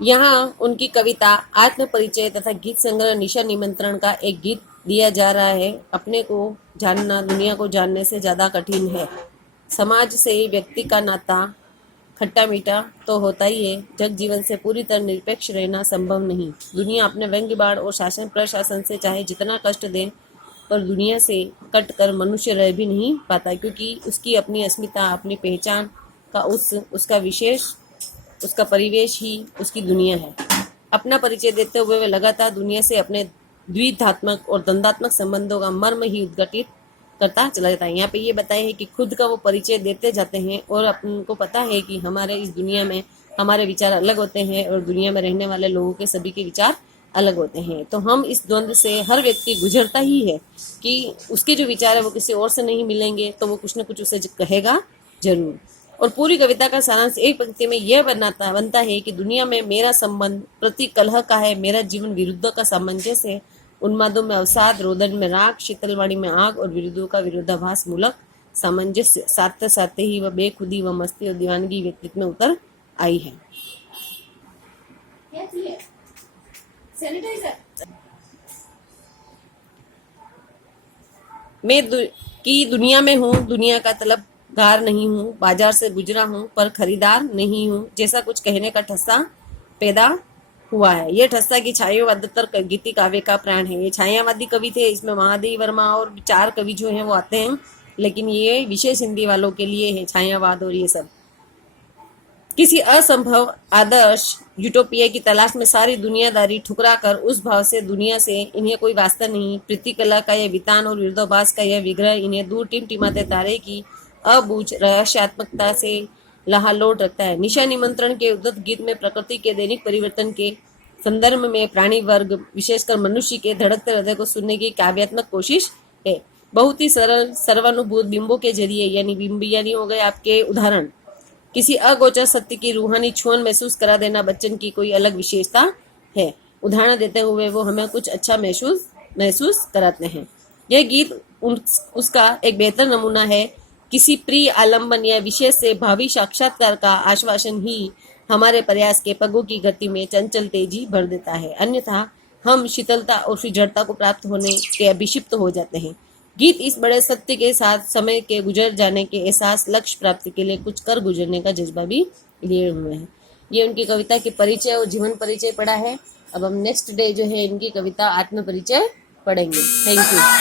यहाँ उनकी कविता आत्म परिचय तथा गीत संग्रह निशा निमंत्रण का एक गीत दिया जा रहा है। अपने को जानना दुनिया को जानने से ज़्यादा कठिन है। समाज से व्यक्ति का नाता खट्टा मीठा तो होता ही है। जग जीवन से पूरी तरह निरपेक्ष रहना संभव नहीं। दुनिया अपने व्यंग्य बाढ़ और शासन प्रशासन से चाहे जितना कष्ट दे, पर दुनिया से कट कर मनुष्य रह भी नहीं पाता, क्योंकि उसकी अपनी अस्मिता, अपनी पहचान का उसका विशेष, उसका परिवेश ही उसकी दुनिया है। अपना परिचय देते हुए वे लगातार दुनिया से अपने द्विधात्मक और द्वंद्वात्मक संबंधों का मर्म ही उद्घाटित करता चला जाता है। यहाँ पे ये बताया है कि खुद का वो परिचय देते जाते हैं और अपनको पता है कि हमारे इस दुनिया में हमारे विचार अलग होते हैं और दुनिया में रहने वाले लोगों के सभी के विचार अलग होते हैं। तो हम इस द्वंद्व से हर व्यक्ति गुजरता ही है कि उसके जो विचार है वो किसी और से नहीं मिलेंगे, तो वो कुछ न कुछ उसे कहेगा जरूर। और पूरी कविता का सारांश एक पंक्ति में यह बनता है कि दुनिया में मेरा संबंध प्रति कलह का है, मेरा जीवन विरुद्ध का सामंजस्य है। उन्मादों में अवसाद, रोदन में राग, शीतलवाणी में आग और विरुद्धों का विरोधाभास मूलक सामंजस्य, साथ साथ ही वह बेखुदी व मस्ती और दीवानगी व्यक्तित्व में उतर आई है। मैं की दुनिया में हूँ, दुनिया का तलबगार नहीं हूँ, बाजार से गुजरा हूँ पर खरीदार नहीं हूँ, जैसा कुछ कहने का ठस्सा पैदा हुआ है। ये ठस्सा की छायावादतर गीति काव्य का प्राण है। ये छायावादी कवि थे, इसमें महादेव वर्मा और 4 कवि जो हैं वो आते हैं, लेकिन ये विशेष हिंदी वालों के लिए है छायावाद और ये सब। किसी असंभव आदर्श यूटोपिया की तलाश में सारी दुनियादारी ठुकरा कर उस भाव से दुनिया से इन्हें कोई वास्ता नहीं। प्रीतिकला का यह वितान और विरोधाभास का यह विग्रह इन्हें दूर टिमटिमाते तारे की अबूझ रहस्यात्मकता से लहालोट रखता है। निशा निमंत्रण के उद्धत गीत में प्रकृति के दैनिक परिवर्तन के संदर्भ में प्राणी वर्ग, विशेषकर मनुष्य के धड़कते हृदय को सुनने की काव्यात्मक कोशिश है। बहुत ही सरल सर्वानुभूत बिंबों के जरिए, यानी बिंब यानी हो गए आपके उदाहरण, किसी अगोचर सत्य की रूहानी छुअन महसूस करा देना बच्चन की कोई अलग विशेषता है। उदाहरण देते हुए वो हमें कुछ अच्छा महसूस कराते हैं। यह गीत उसका एक बेहतर नमूना है। किसी प्रिय आलम्बन या विशेष से भावी साक्षात्कार का आश्वासन ही हमारे प्रयास के पगों की गति में चंचल तेजी भर देता है, अन्यथा हम शीतलता और फिर जड़ता को प्राप्त होने के अभिषिप्त हो जाते हैं। गीत इस बड़े सत्य के साथ समय के गुजर जाने के एहसास, लक्ष्य प्राप्ति के लिए कुछ कर गुजरने का जज्बा भी लिए हुए हैं। ये उनकी कविता के परिचय और जीवन परिचय पढ़ा है। अब हम नेक्स्ट डे जो है इनकी कविता आत्म परिचय पढ़ेंगे। Thank you.